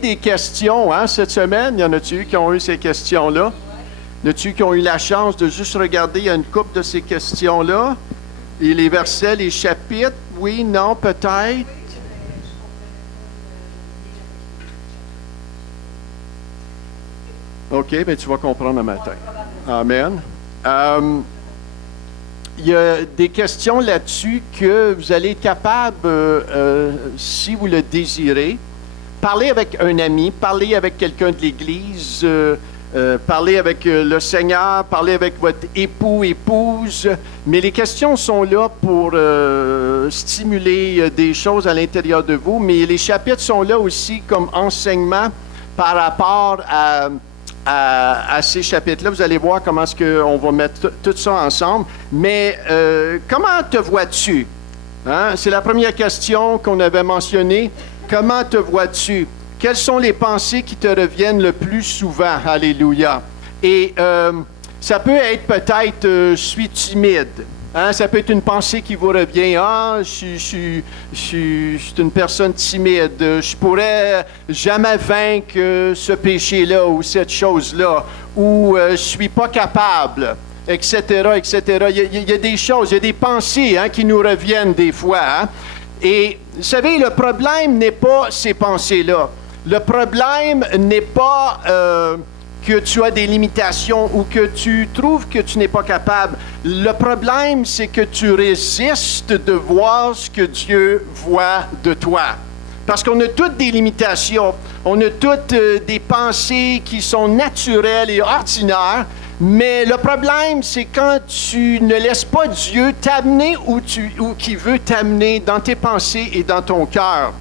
Des questions, hein, cette semaine? Y en a-tu qui ont eu ces questions-là? Y en a-tu qui ont eu la chance de juste regarder? Il y a une couple de ces questions-là. Et les versets, les chapitres, oui, non, peut-être? OK, bien tu vas comprendre le matin. Amen. Il y a des questions là-dessus que vous allez être capable, si vous le désirez, parler avec un ami, parler avec quelqu'un de l'Église, parler avec le Seigneur, parler avec votre époux, épouse. Mais les questions sont là pour stimuler des choses à l'intérieur de vous. Mais les chapitres sont là aussi comme enseignement par rapport à ces chapitres-là. Vous allez voir comment est-ce qu'on va mettre tout ça ensemble. Mais comment te vois-tu? Hein? C'est la première question qu'on avait mentionnée. Comment te vois-tu? Quelles sont les pensées qui te reviennent le plus souvent? Alléluia. Et ça peut être peut-être je suis timide. Hein? Ça peut être une pensée qui vous revient. Ah, je suis une personne timide. Je pourrais jamais vaincre ce péché-là ou cette chose-là. Ou je suis pas capable, etc., etc. Il y a des choses, il y a des pensées hein, qui nous reviennent des fois. Hein? Et vous savez, le problème n'est pas ces pensées-là. Le problème n'est pas que tu as des limitations ou que tu trouves que tu n'es pas capable. Le problème, c'est que tu résistes de voir ce que Dieu voit de toi. Parce qu'on a toutes des limitations. On a toutes des pensées qui sont naturelles et ordinaires. Mais le problème, c'est quand tu ne laisses pas Dieu t'amener où qu'il veut t'amener dans tes pensées et dans ton cœur.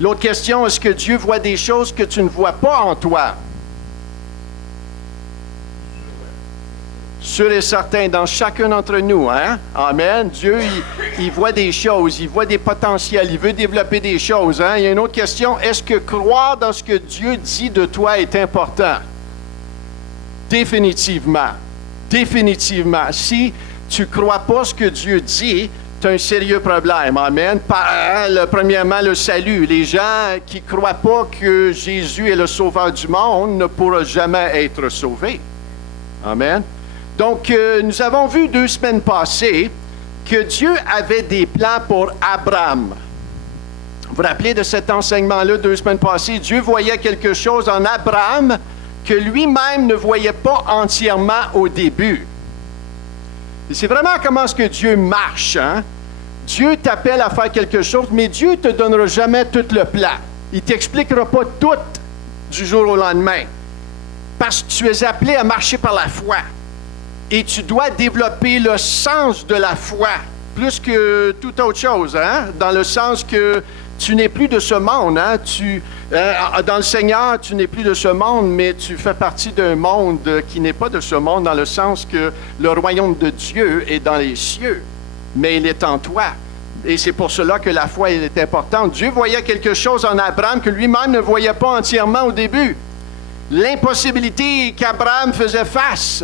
L'autre question, est-ce que Dieu voit des choses que tu ne vois pas en toi? Sûr et certain, dans chacun d'entre nous, hein? Amen. Dieu, il voit des choses, il voit des potentiels, il veut développer des choses. Hein? Il y a une autre question, est-ce que croire dans ce que Dieu dit de toi est important? Définitivement. Définitivement. Si tu ne crois pas ce que Dieu dit, tu as un sérieux problème. Amen. Premièrement, le salut. Les gens qui ne croient pas que Jésus est le sauveur du monde ne pourront jamais être sauvés. Amen. Donc, nous avons vu 2 semaines passées que Dieu avait des plans pour Abraham. Vous vous rappelez de cet enseignement-là 2 semaines passées? Dieu voyait quelque chose en Abraham que lui-même ne voyait pas entièrement au début. Et c'est vraiment comment est-ce que Dieu marche. Hein? Dieu t'appelle à faire quelque chose, mais Dieu ne te donnera jamais tout le plan. Il ne t'expliquera pas tout du jour au lendemain. Parce que tu es appelé à marcher par la foi. Et tu dois développer le sens de la foi, plus que toute autre chose. Hein? Dans le sens que tu n'es plus de ce monde. Hein? Dans le Seigneur, tu n'es plus de ce monde, mais tu fais partie d'un monde qui n'est pas de ce monde, dans le sens que le royaume de Dieu est dans les cieux, mais il est en toi. Et c'est pour cela que la foi est importante. Dieu voyait quelque chose en Abraham que lui-même ne voyait pas entièrement au début. L'impossibilité qu'Abraham faisait face.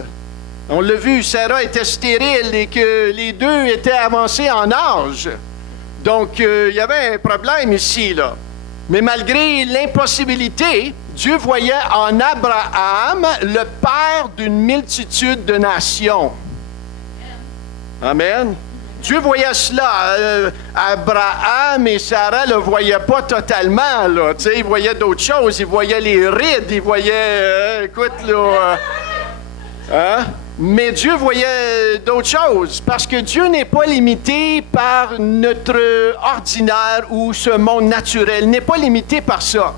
On l'a vu, Sarah était stérile et que les deux étaient avancés en âge. Donc, il y avait un problème ici, là. Mais malgré l'impossibilité, Dieu voyait en Abraham le père d'une multitude de nations. Amen. Dieu voyait cela. Abraham et Sarah ne le voyaient pas totalement, là. Tu sais, ils voyaient d'autres choses. Ils voyaient les rides. Ils voyaient... écoute, là... hein? Mais Dieu voyait d'autres choses, parce que Dieu n'est pas limité par notre ordinaire ou ce monde naturel, il n'est pas limité par ça.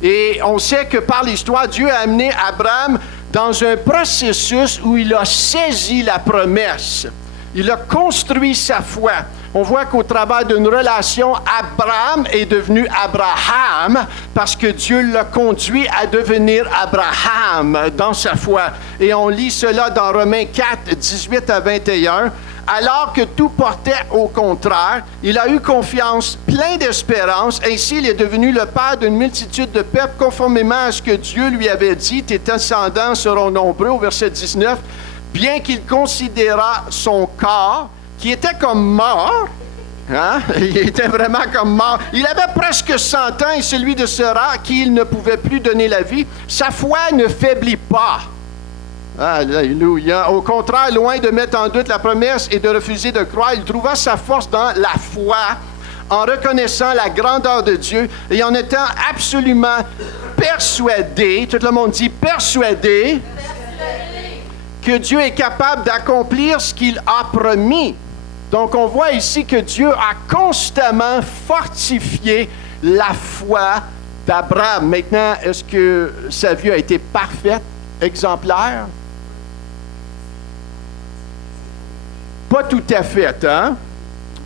Et on sait que par l'histoire, Dieu a amené Abraham dans un processus où il a saisi la promesse. Il a construit sa foi. On voit qu'au travers d'une relation, Abraham est devenu Abraham parce que Dieu l'a conduit à devenir Abraham dans sa foi. Et on lit cela dans Romains 4, 18 à 21. Alors que tout portait au contraire, il a eu confiance, plein d'espérance. Ainsi, il est devenu le père d'une multitude de peuples, conformément à ce que Dieu lui avait dit. Tes descendants seront nombreux, au verset 19. Bien qu'il considéra son corps, qui était comme mort, Hein? Il était vraiment comme mort. Il avait presque 100 ans et celui de Sera, qui il ne pouvait plus donner la vie, sa foi ne faiblit pas. Alléluia. Au contraire, loin de mettre en doute la promesse et de refuser de croire, il trouva sa force dans la foi, en reconnaissant la grandeur de Dieu et en étant absolument persuadé, tout le monde dit persuadé, que Dieu est capable d'accomplir ce qu'il a promis. Donc, on voit ici que Dieu a constamment fortifié la foi d'Abraham. Maintenant, est-ce que sa vie a été parfaite, exemplaire? Pas tout à fait, hein?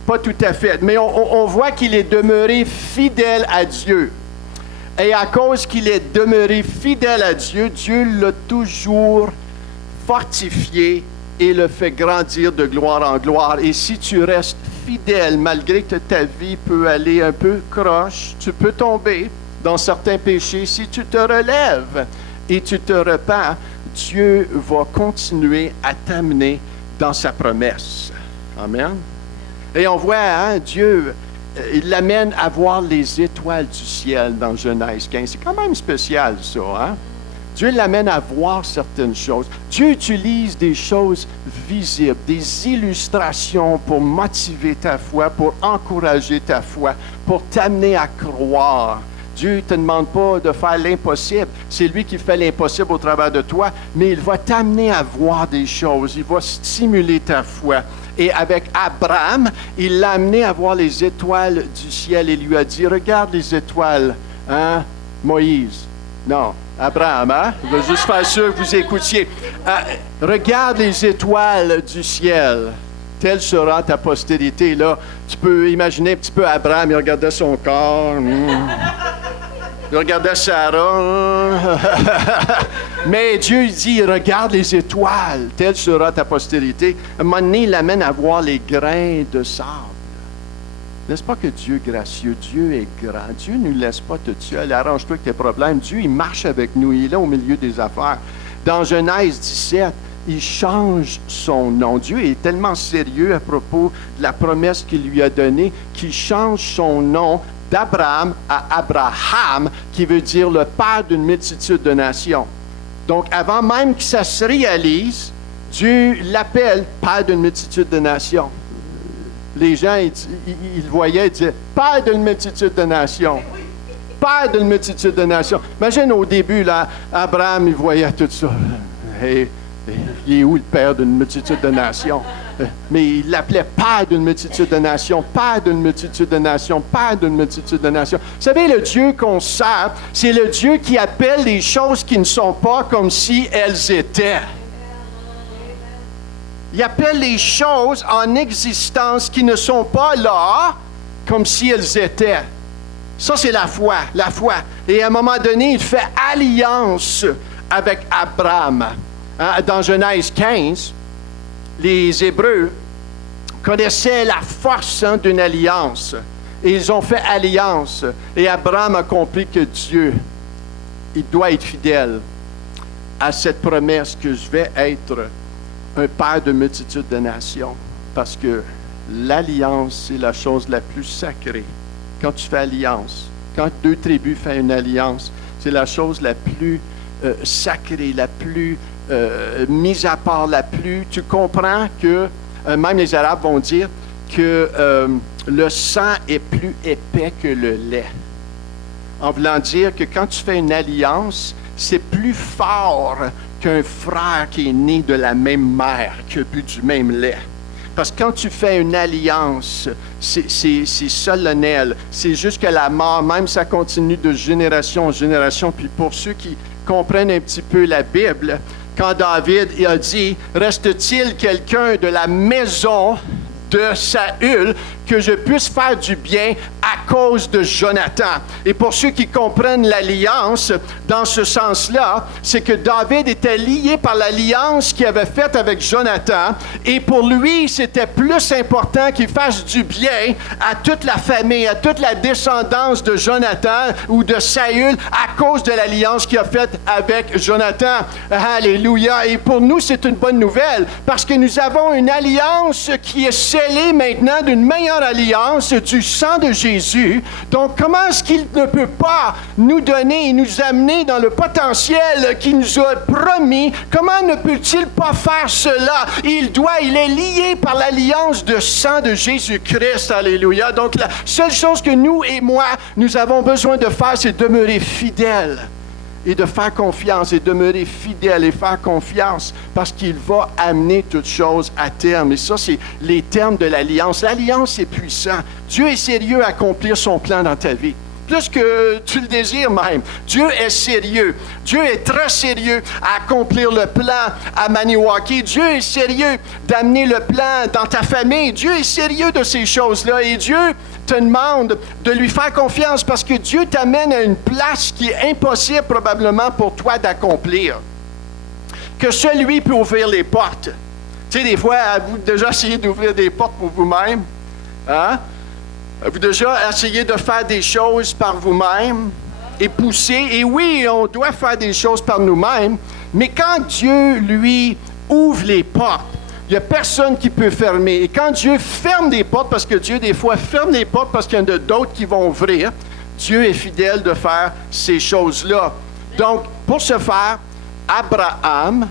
Pas tout à fait. Mais on voit qu'il est demeuré fidèle à Dieu. Et à cause qu'il est demeuré fidèle à Dieu, Dieu l'a toujours fortifié et le fait grandir de gloire en gloire. Et si tu restes fidèle, malgré que ta vie peut aller un peu croche, tu peux tomber dans certains péchés. Si tu te relèves et tu te repens, Dieu va continuer à t'amener dans sa promesse. Amen. Et on voit, hein, Dieu, il l'amène à voir les étoiles du ciel dans Genèse 15. C'est quand même spécial, ça, hein? Dieu l'amène à voir certaines choses. Dieu utilise des choses visibles, des illustrations pour motiver ta foi, pour encourager ta foi, pour t'amener à croire. Dieu ne te demande pas de faire l'impossible. C'est lui qui fait l'impossible au travers de toi, mais il va t'amener à voir des choses. Il va stimuler ta foi. Et avec Abraham, il l'a amené à voir les étoiles du ciel et lui a dit, regarde les étoiles, hein, Moïse. Non, Abraham, hein? Je veux juste faire sûr que vous écoutiez. Regarde les étoiles du ciel. Telle sera ta postérité. Là, tu peux imaginer un petit peu Abraham, il regardait son corps. Il regardait Sarah. Mais Dieu dit, regarde les étoiles. Telle sera ta postérité. À un moment donné, il l'amène à voir les grains de sable. N'est-ce pas que Dieu est gracieux? Dieu est grand. Dieu ne nous laisse pas tout seul. Arrange-toi avec tes problèmes. Dieu, il marche avec nous. Il est là au milieu des affaires. Dans Genèse 17, il change son nom. Dieu est tellement sérieux à propos de la promesse qu'il lui a donnée qu'il change son nom d'Abraham à Abraham, qui veut dire le père d'une multitude de nations. Donc, avant même que ça se réalise, Dieu l'appelle père d'une multitude de nations. Les gens, ils voyaient, ils disaient, père d'une multitude de nations. Père d'une multitude de nations. Imagine au début, là, Abraham, il voyait tout ça. Et il est où le père d'une multitude de nations? Mais il l'appelait père d'une multitude de nations, père d'une multitude de nations, père d'une multitude de nations. Vous savez, le Dieu qu'on sert, c'est le Dieu qui appelle les choses qui ne sont pas comme si elles étaient. Il appelle les choses en existence qui ne sont pas là comme si elles étaient. Ça, c'est la foi, la foi. Et à un moment donné, il fait alliance avec Abraham. Dans Genèse 15, les Hébreux connaissaient la force d'une alliance. Et ils ont fait alliance. Et Abraham a compris que Dieu, il doit être fidèle à cette promesse que je vais être un père de multitude de nations. Parce que l'alliance, c'est la chose la plus sacrée. Quand tu fais alliance, quand deux tribus font une alliance, c'est la chose la plus sacrée, la plus mise à part, la plus... Tu comprends que, même les Arabes vont dire que le sang est plus épais que le lait. En voulant dire que quand tu fais une alliance, c'est plus fort qu'un frère qui est né de la même mère, qui a bu du même lait. Parce que quand tu fais une alliance, c'est solennel, c'est jusqu'à la mort, même ça continue de génération en génération. Puis pour ceux qui comprennent un petit peu la Bible, quand David a dit « Reste-t-il quelqu'un de la maison de Saül que je puisse faire du bien à cause de Jonathan. » Et pour ceux qui comprennent l'alliance, dans ce sens-là, c'est que David était lié par l'alliance qu'il avait faite avec Jonathan, et pour lui, c'était plus important qu'il fasse du bien à toute la famille, à toute la descendance de Jonathan ou de Saül à cause de l'alliance qu'il a faite avec Jonathan. Alléluia! Et pour nous, c'est une bonne nouvelle, parce que nous avons une alliance qui est scellée maintenant d'une meilleure première alliance du sang de Jésus. Donc, comment est-ce qu'il ne peut pas nous donner et nous amener dans le potentiel qu'il nous a promis? Comment ne peut-il pas faire cela? Il est lié par l'alliance de sang de Jésus-Christ. Alléluia. Donc, la seule chose que nous et moi, nous avons besoin de faire, c'est demeurer fidèles. Et de faire confiance et demeurer fidèle et faire confiance parce qu'il va amener toutes choses à terme. Et ça, c'est les termes de l'alliance. L'alliance est puissant. Dieu est sérieux à accomplir son plan dans ta vie. Plus que tu le désires même. Dieu est sérieux. Dieu est très sérieux à accomplir le plan à Maniwaki. Dieu est sérieux d'amener le plan dans ta famille. Dieu est sérieux de ces choses-là. Et Dieu te demande de lui faire confiance parce que Dieu t'amène à une place qui est impossible probablement pour toi d'accomplir. Que seul lui peut ouvrir les portes. Tu sais, des fois, avez-vous déjà essayé d'ouvrir des portes pour vous-même? Hein? Avez-vous déjà essayé de faire des choses par vous-même et pousser? Et oui, on doit faire des choses par nous-mêmes, mais quand Dieu, lui, ouvre les portes, il n'y a personne qui peut fermer. Et quand Dieu ferme des portes, parce que Dieu, des fois, ferme des portes parce qu'il y en a d'autres qui vont ouvrir, Dieu est fidèle de faire ces choses-là. Donc, pour ce faire, Abraham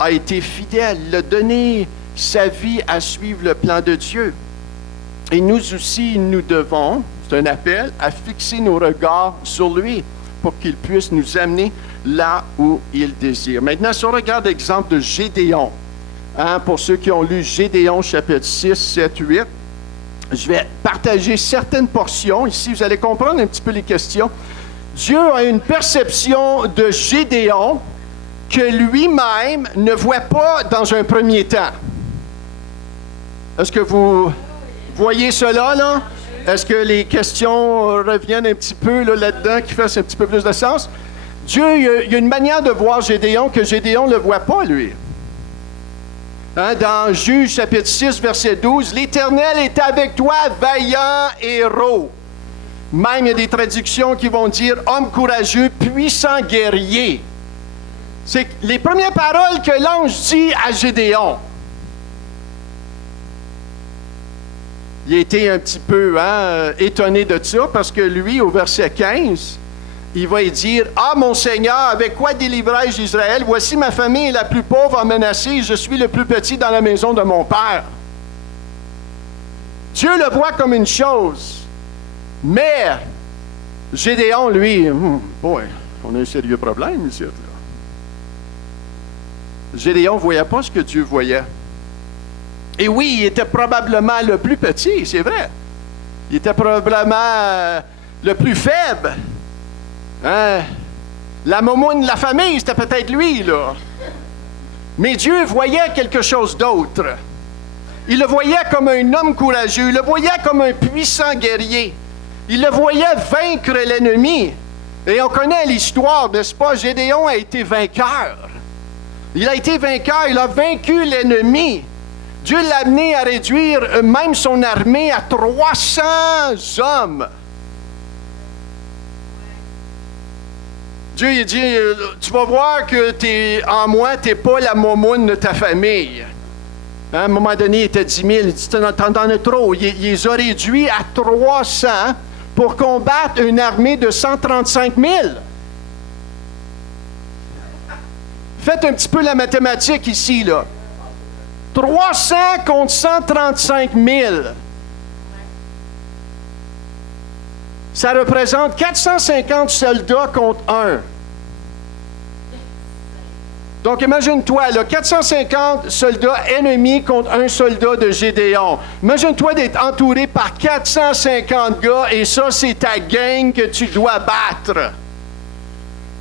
a été fidèle. Il a donné sa vie à suivre le plan de Dieu. Et nous aussi, nous devons, c'est un appel, à fixer nos regards sur lui pour qu'il puisse nous amener là où il désire. Maintenant, si on regarde l'exemple de Gédéon, pour ceux qui ont lu Gédéon, chapitre 6, 7, 8, je vais partager certaines portions. Ici, vous allez comprendre un petit peu les questions. Dieu a une perception de Gédéon que lui-même ne voit pas dans un premier temps. Est-ce que vous voyez cela, là? Est-ce que les questions reviennent un petit peu là-dedans, qui fassent un petit peu plus de sens? Dieu, il y a une manière de voir Gédéon que Gédéon ne le voit pas, lui. Dans Juge, chapitre 6, verset 12, « L'Éternel est avec toi, vaillant héros. » Même, il y a des traductions qui vont dire « homme courageux, puissant guerrier. » C'est les premières paroles que l'ange dit à Gédéon. Il a été un petit peu étonné de ça, parce que lui, au verset 15, il va y dire, « Ah, mon Seigneur, avec quoi délivrai-je Israël? Voici ma famille est la plus pauvre menacée, je suis le plus petit dans la maison de mon père. » Dieu le voit comme une chose, mais Gédéon, lui, boy, on a un sérieux problème ici. Là. Gédéon ne voyait pas ce que Dieu voyait. Et oui, il était probablement le plus petit, c'est vrai. Il était probablement le plus faible. La momoune de la famille, c'était peut-être lui, là. Mais Dieu voyait quelque chose d'autre. Il le voyait comme un homme courageux. Il le voyait comme un puissant guerrier. Il le voyait vaincre l'ennemi. Et on connaît l'histoire, n'est-ce pas? Gédéon a été vainqueur. Il a été vainqueur, il a vaincu l'ennemi. Dieu l'a amené à réduire même son armée à 300 hommes. Dieu il dit, tu vas voir que en moi, tu n'es pas la momoune de ta famille. À un moment donné, il était 10 000. Il dit, t'en as trop. Il les a réduits à 300 pour combattre une armée de 135 000. Faites un petit peu la mathématique ici, là. 300 contre 135 000. Ça représente 450 soldats contre 1. Donc, imagine-toi, là, 450 soldats ennemis contre un soldat de Gédéon. Imagine-toi d'être entouré par 450 gars et ça, c'est ta gang que tu dois battre.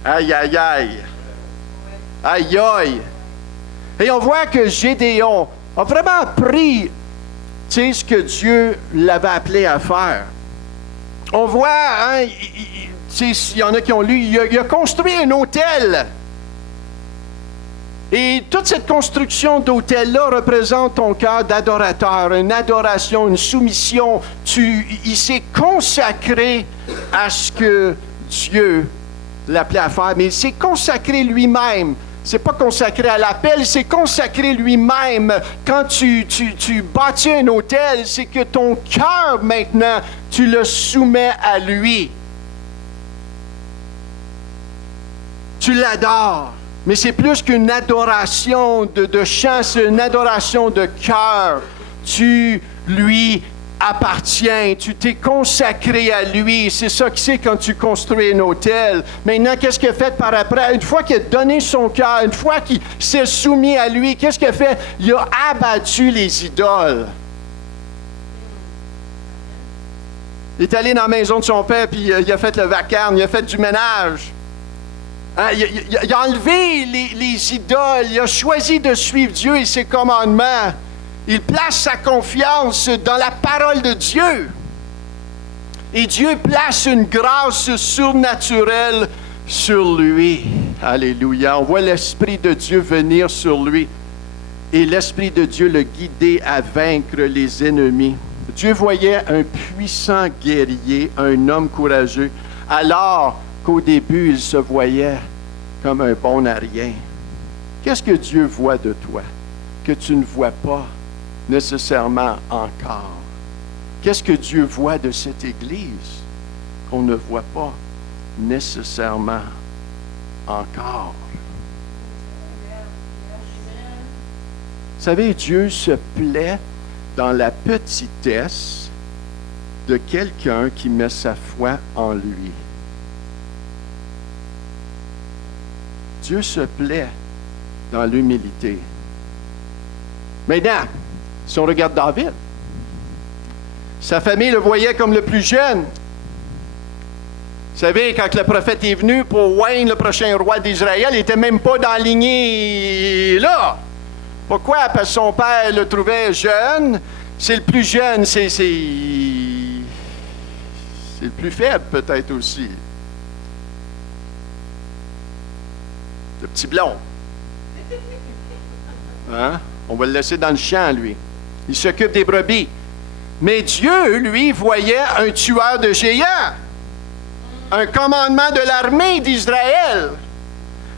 Aïe, aïe, aïe. Aïe, aïe. Et on voit que Gédéon a vraiment pris, ce que Dieu l'avait appelé à faire. On voit, il y en a qui ont lu, il a construit un autel. Et toute cette construction d'autel-là représente ton cœur d'adorateur, une adoration, une soumission. Il s'est consacré à ce que Dieu l'appelait à faire, mais il s'est consacré lui-même C'est pas consacré à l'appel, c'est consacré lui-même. Quand tu bâtis un autel, c'est que ton cœur, maintenant, tu le soumets à lui. Tu l'adores. Mais c'est plus qu'une adoration de chant, c'est une adoration de cœur. Tu lui appartiens, tu t'es consacré à lui. C'est ça que c'est quand tu construis un autel. Maintenant, qu'est-ce qu'il a fait par après? Une fois qu'il a donné son cœur, une fois qu'il s'est soumis à lui, qu'est-ce qu'il a fait? Il a abattu les idoles. Il est allé dans la maison de son père, puis il a fait le vacarme, il a fait du ménage. Hein, il a enlevé les idoles, il a choisi de suivre Dieu et ses commandements. Il place sa confiance dans la parole de Dieu. Et Dieu place une grâce surnaturelle sur lui. Alléluia. On voit l'Esprit de Dieu venir sur lui. Et l'Esprit de Dieu le guidait à vaincre les ennemis. Dieu voyait un puissant guerrier, un homme courageux, alors qu'au début, il se voyait comme un bon à rien. Qu'est-ce que Dieu voit de toi que tu ne vois pas nécessairement encore? Qu'est-ce que Dieu voit de cette Église qu'on ne voit pas nécessairement encore? Vous savez, Dieu se plaît dans la petitesse de quelqu'un qui met sa foi en lui. Dieu se plaît dans l'humilité. Maintenant, si on regarde David, sa famille le voyait comme le plus jeune. Vous savez, quand le prophète est venu pour oindre le prochain roi d'Israël, il n'était même pas dans la lignée là. Pourquoi? Parce que son père le trouvait jeune. C'est le plus jeune, c'est le plus faible peut-être aussi. Le petit blond. Hein? On va le laisser dans le champ, lui. Il s'occupe des brebis. Mais Dieu, lui, voyait un tueur de géants, un commandement de l'armée d'Israël,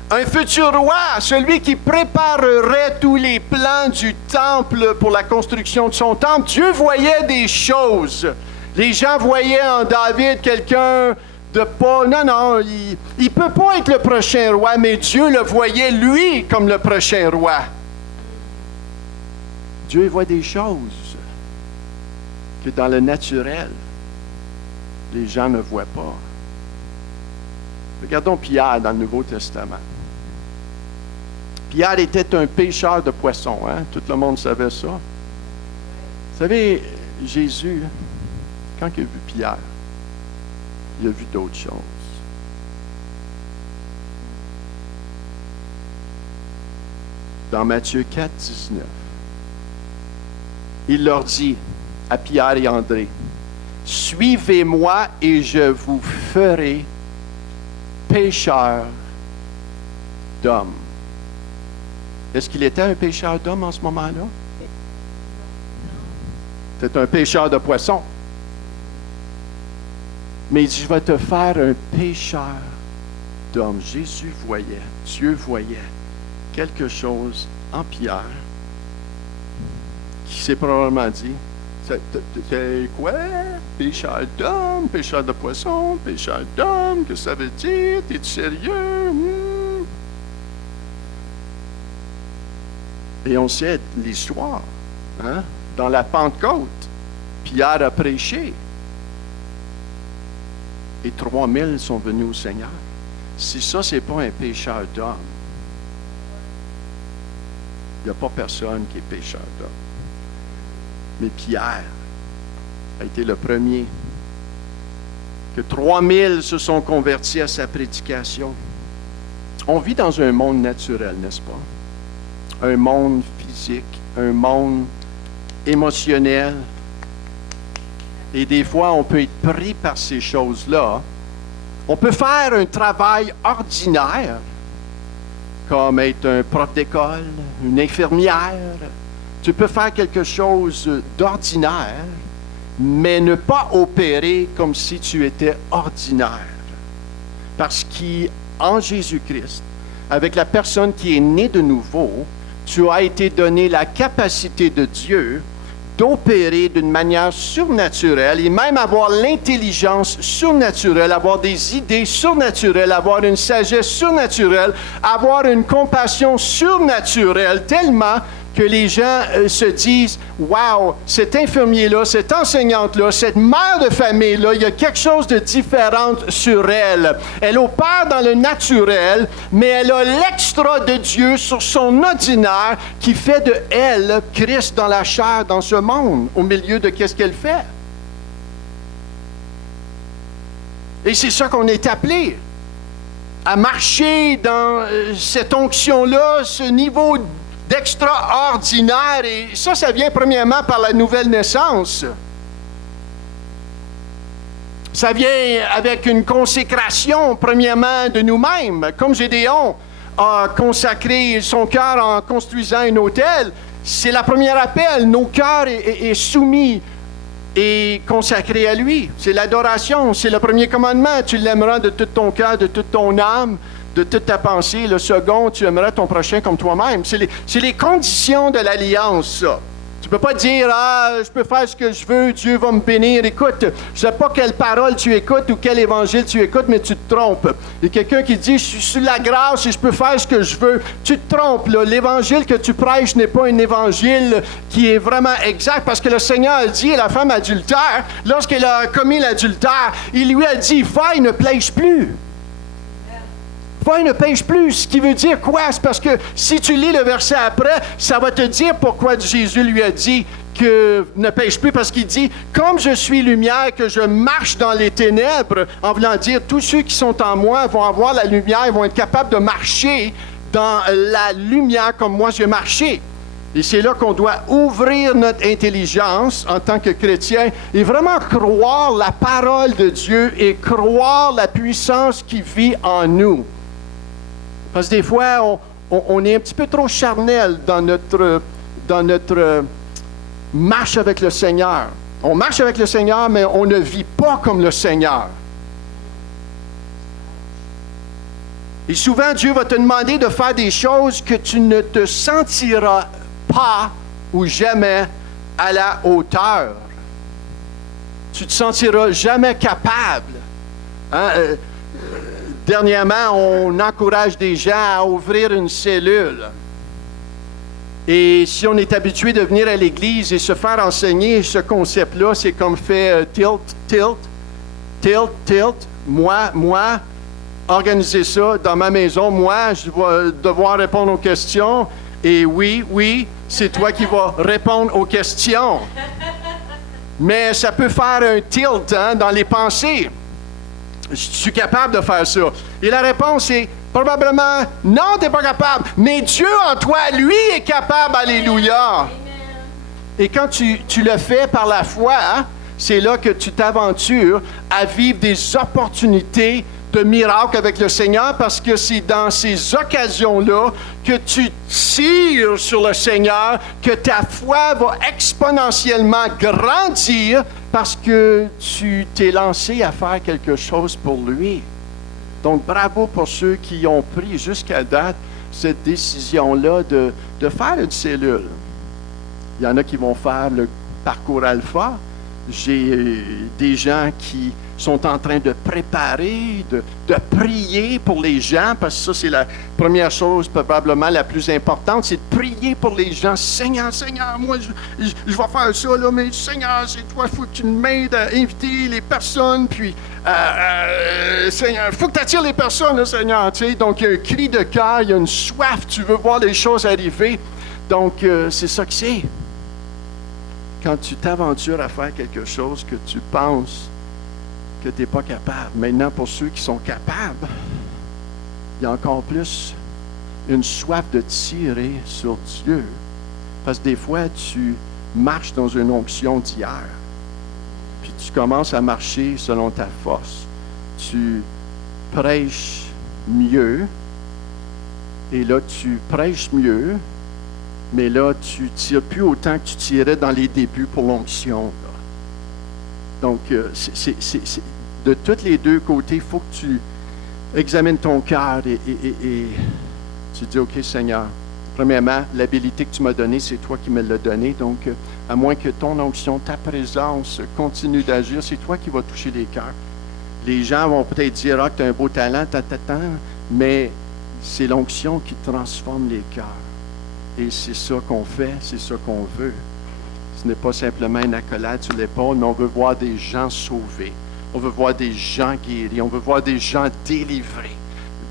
un futur roi, celui qui préparerait tous les plans du temple pour la construction de son temple. Dieu voyait des choses. Les gens voyaient en David quelqu'un de pas... Non, il ne peut pas être le prochain roi, mais Dieu le voyait, lui, comme le prochain roi. Dieu voit des choses que dans le naturel, les gens ne voient pas. Regardons Pierre dans le Nouveau Testament. Pierre était un pêcheur de poissons, hein? Tout le monde savait ça. Vous savez, Jésus, quand il a vu Pierre, il a vu d'autres choses. Dans Matthieu 4, 19, il leur dit à Pierre et André, « Suivez-moi et je vous ferai pêcheurs d'hommes. » Est-ce qu'il était un pêcheur d'hommes en ce moment-là? C'est un pêcheur de poissons. Mais il dit, je vais te faire un pêcheur d'hommes. Jésus voyait, Dieu voyait quelque chose en Pierre qui s'est probablement dit, c'est quoi? Pêcheur d'hommes, pêcheur de poissons, pêcheur d'hommes, que ça veut dire? T'es-tu sérieux? Et on sait l'histoire, hein? Dans la Pentecôte, Pierre a prêché. Et 3000 sont venus au Seigneur. Si ça, c'est pas un pécheur d'homme, il n'y a pas personne qui est pécheur d'homme. Mais Pierre a été le premier. Que 3000 se sont convertis à sa prédication. On vit dans un monde naturel, n'est-ce pas? Un monde physique, un monde émotionnel. Et des fois, on peut être pris par ces choses-là. On peut faire un travail ordinaire, comme être un prof d'école, une infirmière. Tu peux faire quelque chose d'ordinaire, mais ne pas opérer comme si tu étais ordinaire. Parce qu'en Jésus-Christ, avec la personne qui est née de nouveau, tu as été donné la capacité de Dieu d'opérer d'une manière surnaturelle et même avoir l'intelligence surnaturelle, avoir des idées surnaturelles, avoir une sagesse surnaturelle, avoir une compassion surnaturelle, tellement que les gens se disent « Wow, cet infirmier-là, cette enseignante-là, cette mère de famille-là, il y a quelque chose de différent sur elle. Elle opère dans le naturel, mais elle a l'extra de Dieu sur son ordinaire qui fait de elle Christ dans la chair, dans ce monde, au milieu de qu'est-ce qu'elle fait. » Et c'est ça qu'on est appelé, à marcher dans cette onction-là, ce niveau d'extraordinaire, et ça vient premièrement par la nouvelle naissance. Ça vient avec une consécration, premièrement, de nous-mêmes. Comme Gédéon a consacré son cœur en construisant un autel, c'est la première appel. Nos cœurs est soumis et consacré à lui. C'est l'adoration, c'est le premier commandement. Tu l'aimeras de tout ton cœur, de toute ton âme, de toute ta pensée. Le second, tu aimeras ton prochain comme toi-même. C'est les conditions de l'alliance, ça. Tu ne peux pas dire « Ah, je peux faire ce que je veux, Dieu va me bénir. » Écoute, je ne sais pas quelle parole tu écoutes ou quel évangile tu écoutes, mais tu te trompes. Il y a quelqu'un qui dit « Je suis sous la grâce et je peux faire ce que je veux. » Tu te trompes, là. L'évangile que tu prêches n'est pas un évangile qui est vraiment exact, parce que le Seigneur a dit à la femme adultère, lorsqu'elle a commis l'adultère, il lui a dit « Va et ne pêche plus. » Va et ne pêche plus. Ce qui veut dire quoi? C'est parce que si tu lis le verset après, ça va te dire pourquoi Jésus lui a dit que ne pêche plus, parce qu'il dit « Comme je suis lumière, que je marche dans les ténèbres », en voulant dire tous ceux qui sont en moi vont avoir la lumière, vont être capables de marcher dans la lumière comme moi j'ai marché. Et c'est là qu'on doit ouvrir notre intelligence en tant que chrétien et vraiment croire la parole de Dieu et croire la puissance qui vit en nous. Parce que des fois, on est un petit peu trop charnel dans notre marche avec le Seigneur. On marche avec le Seigneur, mais on ne vit pas comme le Seigneur. Et souvent, Dieu va te demander de faire des choses que tu ne te sentiras pas ou jamais à la hauteur. Tu ne te sentiras jamais capable. Hein? Dernièrement, on encourage des gens à ouvrir une cellule. Et si on est habitué de venir à l'église et se faire enseigner ce concept-là, c'est comme fait tilt. Moi, organiser ça dans ma maison. Moi, je vais devoir répondre aux questions. Et oui, c'est toi qui vas répondre aux questions. Mais ça peut faire un tilt dans les pensées. Je suis capable de faire ça. Et la réponse est probablement non, tu n'es pas capable. Mais Dieu en toi, lui, est capable. Alléluia. Amen. Et quand tu le fais par la foi, c'est là que tu t'aventures à vivre des opportunités de miracles avec le Seigneur, parce que c'est dans ces occasions-là que tu tires sur le Seigneur, que ta foi va exponentiellement grandir parce que tu t'es lancé à faire quelque chose pour lui. Donc, bravo pour ceux qui ont pris jusqu'à date cette décision-là de faire une cellule. Il y en a qui vont faire le parcours alpha. J'ai des gens qui sont en train de préparer, de prier pour les gens, parce que ça, c'est la première chose probablement la plus importante, c'est de prier pour les gens. Seigneur, moi, je vais faire ça, là, mais Seigneur, c'est toi, il faut que tu m'aides à inviter les personnes, puis, Seigneur, il faut que tu attires les personnes, là, Seigneur, tu sais. Donc, il y a un cri de cœur, il y a une soif, tu veux voir les choses arriver. Donc, c'est ça que c'est. Quand tu t'aventures à faire quelque chose que tu penses que tu n'es pas capable. Maintenant, pour ceux qui sont capables, il y a encore plus une soif de tirer sur Dieu. Parce que des fois, tu marches dans une onction d'hier. Puis tu commences à marcher selon ta force. Tu prêches mieux. Et là, tu prêches mieux. Mais là, tu ne tires plus autant que tu tirais dans les débuts pour l'onction. Donc, de tous les deux côtés, il faut que tu examines ton cœur et Tu dis, OK, Seigneur, premièrement, l'habilité que tu m'as donnée, c'est toi qui me l'as donnée. Donc, à moins que ton onction, ta présence continue d'agir, c'est toi qui vas toucher les cœurs. Les gens vont peut-être dire, ah, tu as un beau talent, mais c'est l'onction qui transforme les cœurs. Et c'est ça qu'on fait, c'est ça qu'on veut. Ce n'est pas simplement une accolade sur l'épaule, mais on veut voir des gens sauvés. On veut voir des gens guéris. On veut voir des gens délivrés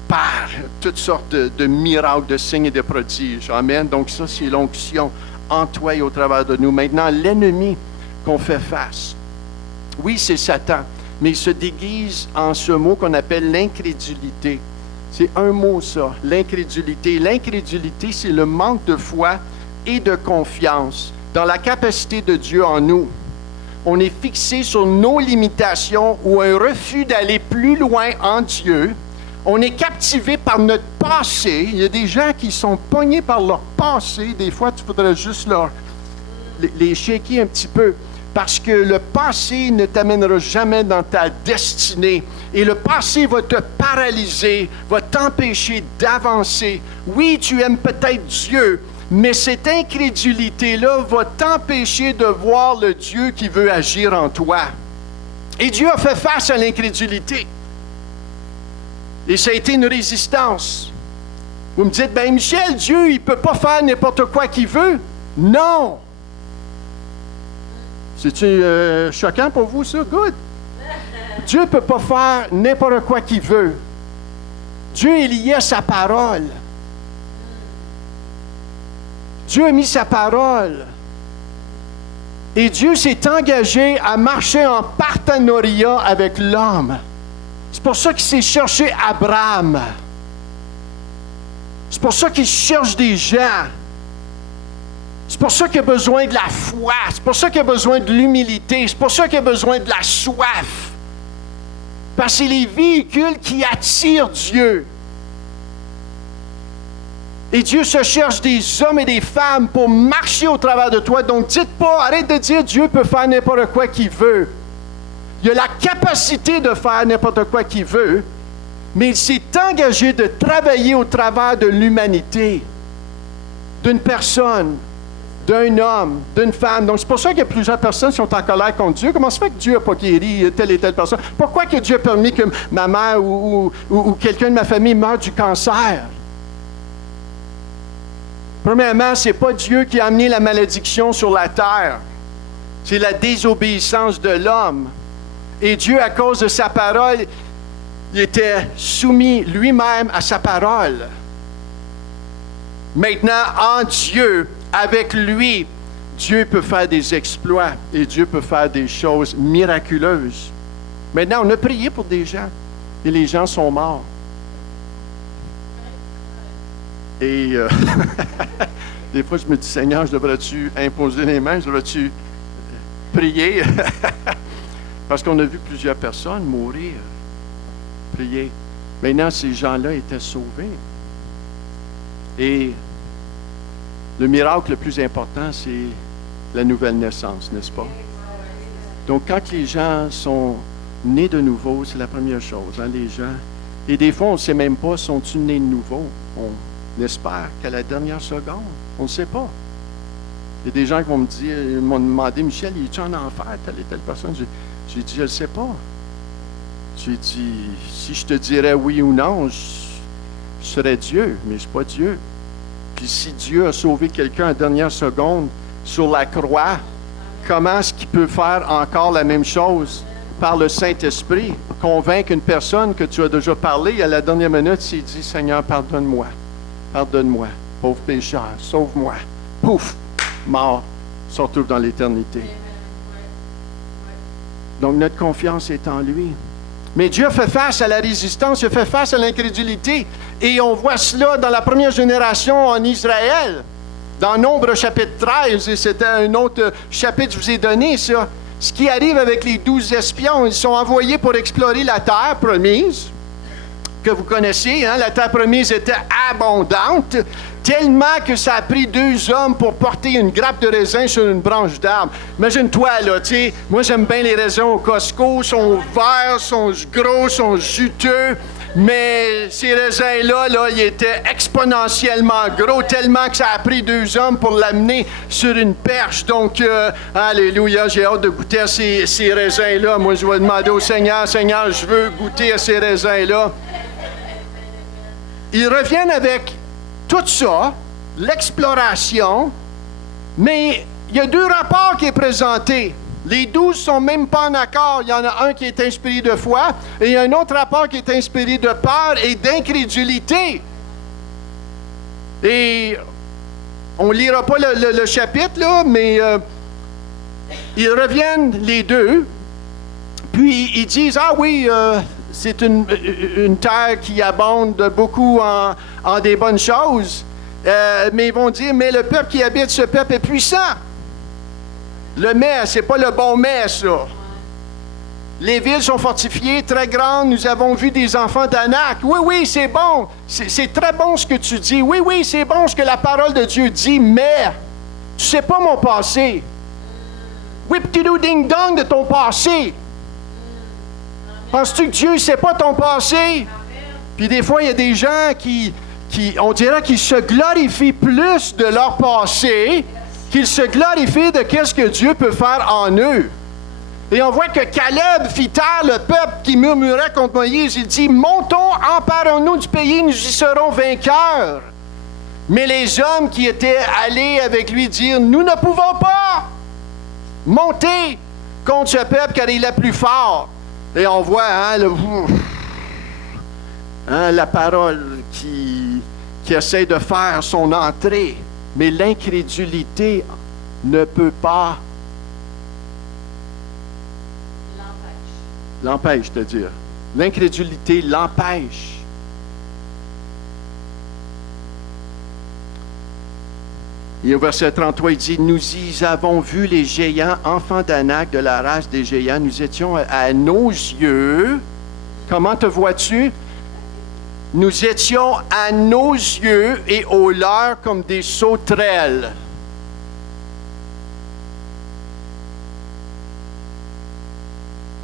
par toutes sortes de miracles, de signes et de prodiges. Amen. Donc ça, c'est l'onction en toi et au travers de nous. Maintenant, l'ennemi qu'on fait face. Oui, c'est Satan, mais il se déguise en ce mot qu'on appelle l'incrédulité. C'est un mot, ça, l'incrédulité. L'incrédulité, c'est le manque de foi et de confiance dans la capacité de Dieu en nous. On est fixé sur nos limitations ou un refus d'aller plus loin en Dieu. On est captivé par notre passé. Il y a des gens qui sont pognés par leur passé. Des fois, tu voudrais juste les shaker un petit peu. Parce que le passé ne t'amènera jamais dans ta destinée. Et le passé va te paralyser, va t'empêcher d'avancer. Oui, tu aimes peut-être Dieu, mais cette incrédulité-là va t'empêcher de voir le Dieu qui veut agir en toi. Et Dieu a fait face à l'incrédulité. Et ça a été une résistance. Vous me dites, ben Michel, Dieu, il ne peut pas faire n'importe quoi qu'il veut. Non! C'est-tu choquant pour vous, ça? Good! Dieu ne peut pas faire n'importe quoi qu'il veut. Dieu est lié à sa parole. Dieu a mis sa parole. Et Dieu s'est engagé à marcher en partenariat avec l'homme. C'est pour ça qu'il s'est cherché Abraham. C'est pour ça qu'il cherche des gens. C'est pour ça qu'il a besoin de la foi. C'est pour ça qu'il a besoin de l'humilité. C'est pour ça qu'il a besoin de la soif. Parce que c'est les véhicules qui attirent Dieu. Et Dieu se cherche des hommes et des femmes pour marcher au travers de toi. Donc, dites pas, arrête de dire Dieu peut faire n'importe quoi qu'il veut. Il a la capacité de faire n'importe quoi qu'il veut, mais il s'est engagé de travailler au travers de l'humanité, d'une personne, d'un homme, d'une femme. Donc, c'est pour ça qu'il y a plusieurs personnes qui sont en colère contre Dieu. Comment se fait que Dieu n'a pas guéri telle et telle personne? Pourquoi que Dieu a permis que ma mère ou quelqu'un de ma famille meure du cancer? Premièrement, ce n'est pas Dieu qui a amené la malédiction sur la terre. C'est la désobéissance de l'homme. Et Dieu, à cause de sa parole, il était soumis lui-même à sa parole. Maintenant, en Dieu, avec lui, Dieu peut faire des exploits et Dieu peut faire des choses miraculeuses. Maintenant, on a prié pour des gens et les gens sont morts. Et des fois, je me dis, Seigneur, je devrais-tu imposer les mains? Je devrais-tu prier? Parce qu'on a vu plusieurs personnes mourir, prier. Maintenant, ces gens-là étaient sauvés. Et le miracle le plus important, c'est la nouvelle naissance, n'est-ce pas? Donc, quand les gens sont nés de nouveau, c'est la première chose, hein, les gens. Et des fois, on ne sait même pas, sont-ils nés de nouveau? On espère qu'à la dernière seconde, on ne sait pas. Il y a des gens qui vont me dire, ils m'ont demandé, Michel, es-tu en enfer, telle et telle personne? J'ai dit, je ne sais pas. J'ai dit, si je te dirais oui ou non, je serais Dieu, mais je ne suis pas Dieu. Puis si Dieu a sauvé quelqu'un à la dernière seconde sur la croix, comment est-ce qu'il peut faire encore la même chose par le Saint-Esprit? Convaincre une personne que tu as déjà parlé, et à la dernière minute, s'il dit, Seigneur, pardonne-moi, pardonne-moi, pauvre pécheur, sauve-moi. Pouf, mort, se retrouve dans l'éternité. Donc, notre confiance est en lui. Mais Dieu fait face à la résistance, il fait face à l'incrédulité. Et on voit cela dans la première génération en Israël. Dans Nombre chapitre 13, et c'était un autre chapitre que je vous ai donné, ça. Ce qui arrive avec les 12 espions, ils sont envoyés pour explorer la terre promise, que vous connaissez, hein? La terre promise était abondante, tellement que ça a pris 2 hommes pour porter une grappe de raisin sur une branche d'arbre. Imagine-toi, là, tu sais, moi j'aime bien les raisins au Costco, sont verts, sont gros, sont juteux, Mais ces raisins-là, là, ils étaient exponentiellement gros, tellement que ça a pris 2 hommes pour l'amener sur une perche. Donc, alléluia, j'ai hâte de goûter à ces raisins-là. Moi, je vais demander au Seigneur, Seigneur, je veux goûter à ces raisins-là. Ils reviennent avec tout ça, l'exploration, mais il y a 2 rapports qui sont présentés. Les 12 ne sont même pas en accord. Il y en a un qui est inspiré de foi et il y a un autre rapport qui est inspiré de peur et d'incrédulité. Et on ne lira pas le chapitre, là, mais ils reviennent les 2. Puis ils disent, ah oui, c'est une terre qui abonde beaucoup en des bonnes choses. Mais ils vont dire, mais le peuple qui habite, ce peuple est puissant. Le mais, c'est pas le bon mais, ça. Les villes sont fortifiées, très grandes. Nous avons vu des enfants d'Anak. Oui, oui, c'est bon. C'est très bon ce que tu dis. Oui, oui, c'est bon ce que la parole de Dieu dit, mais tu sais pas mon passé. Whip-tidou ding-dong de ton passé. Penses-tu que Dieu ne sait pas ton passé? Puis des fois, il y a des gens qui on dirait qu'ils se glorifient plus de leur passé qu'ils se glorifient de qu'est-ce que Dieu peut faire en eux. Et on voit que Caleb fit taire le peuple qui murmurait contre Moïse. Il dit, montons, emparons-nous du pays, nous y serons vainqueurs. Mais les hommes qui étaient allés avec lui dirent, nous ne pouvons pas monter contre ce peuple car il est plus fort. Et on voit la parole qui essaie de faire son entrée. Mais l'incrédulité ne peut pas l'empêche de dire. L'incrédulité l'empêche. Et au verset 33, il dit, nous y avons vu les géants, enfants d'Anak, de la race des géants. Nous étions à nos yeux. Comment te vois-tu? Nous étions à nos yeux et aux leurs comme des sauterelles.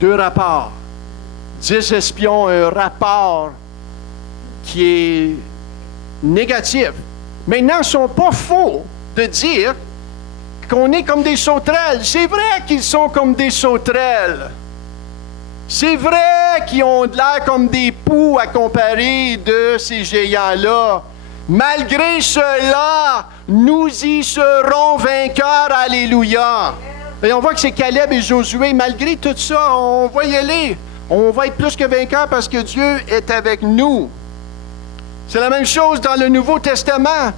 Deux rapports. 10 espions, un rapport qui est négatif. Maintenant, ils ne sont pas faux de dire qu'on est comme des sauterelles. C'est vrai qu'ils sont comme des sauterelles. C'est vrai qu'ils ont de l'air comme des poux à comparer de ces géants-là. Malgré cela, nous y serons vainqueurs. Alléluia. Et on voit que c'est Caleb et Josué. Malgré tout ça, on va y aller. On va être plus que vainqueurs parce que Dieu est avec nous. C'est la même chose dans le Nouveau Testament.